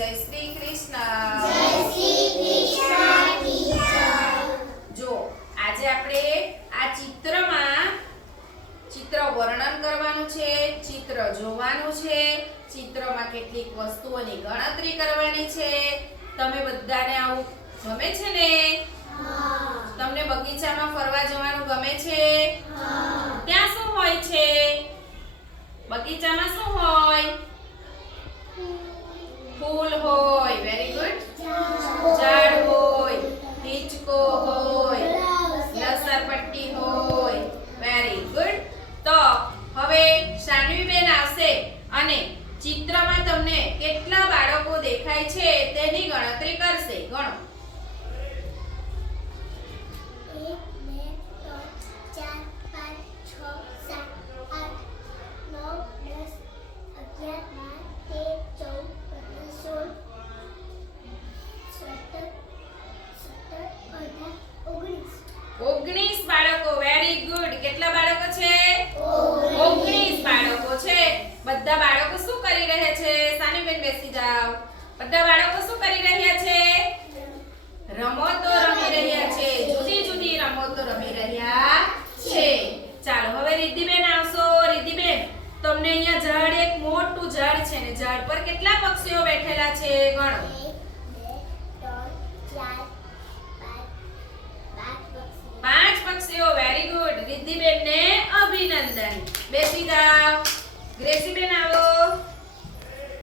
જય શ્રી કૃષ્ણ. જો આજે આપણે આ ચિત્રમાં ચિત્ર વર્ણન કરવાનું છે ચિત્ર જોવાનું છે ચિત્રમાં કેટલીક વસ્તુઓની ગણતરી કરવાની છે. તમે બધાને આવું ગમે છે ને? તમને બગીચામાં ફરવા જવાનું ગમે છે? ત્યાં શું હોય છે? બગીચામાં ફૂલ હોય વેરી ગુડ ઝાડ હોય, હિંચકો હોય, લસરપટ્ટી હોય વેરી ગુડ તો હવે શાનવીબેન આવશે અને ચિત્રમાં તમને કેટલા બાળકો દેખાય છે તેની ગણતરી કરી રહ્યા છે? સાનીબેન બેસી જાવ બધા બાળકો શું કરી રહ્યા છે? રમતો રમી રહ્યા છે. જુદી જુદી રમતો રમી રહ્યા છે. ચાલો, હવે રિદ્ધિબેન આવશો. રિદ્ધિબેન, તમને અહીંયા ઝાડ, એક મોટું ઝાડ છે ને, ઝાડ પર કેટલા પક્ષીઓ બેઠેલા છે? ગણો. પાંચ પક્ષીઓ. વેરી ગુડ રિદ્ધિબેન ને અભિનંદન. બેસી જાવ ગ્રેસીબેન આવ